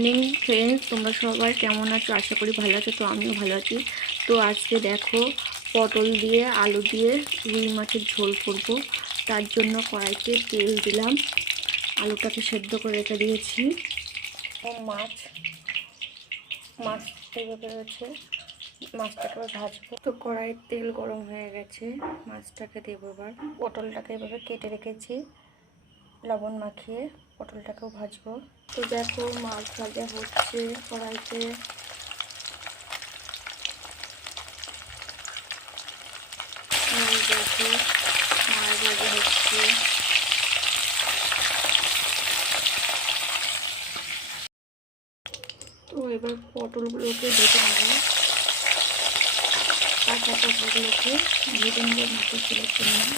Morning friends, তোমরা সবাই কেমন আছো? আশা করি ভালো আছো। তো আমিও ভালো আছি। তো আজকে দেখো, পটল দিয়ে আলু দিয়ে রুই মাছের ঝোল করব। তার জন্য কড়াইতে তেল দিলাম, আলুটাকে সেদ্ধ করে রেখে দিয়েছি। ও মাছ এইভাবে রয়েছে, মাছটাকে ভাজবো। তো কড়াইয়ের তেল গরম হয়ে গেছে, মাছটাকে দেবো। এবার পটলটাকে এভাবে কেটে রেখেছি, লবণ মাখিয়ে পটলটাকেও ভাজবো। তো দেখো, মাছ ভাজা হচ্ছে কড়াইতে। দেখো, মাছ ভাজা হচ্ছে। তো এবার পটলগুলোকে ভেজে নেব, কাঁচা পটলগুলোকে ভেজে নেব মাছের ঝোলের জন্য।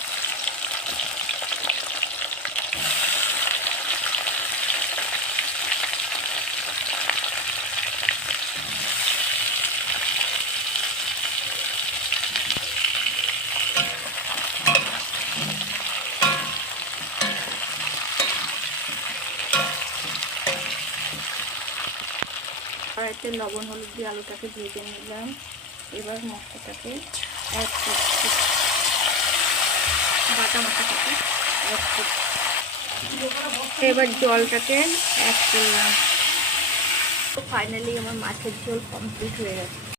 কড়াইতে লবণ হলুদ দিয়ে আলুটাকে ভেজে নিলাম। এবার মশলাটাকে অ্যাড করছি, বাটা মশলাটাকে অ্যাড করছি। এবার জলটাকে অ্যাড করলাম। তো ফাইনালি আমার মাছের ঝোল কমপ্লিট হয়ে গেছে।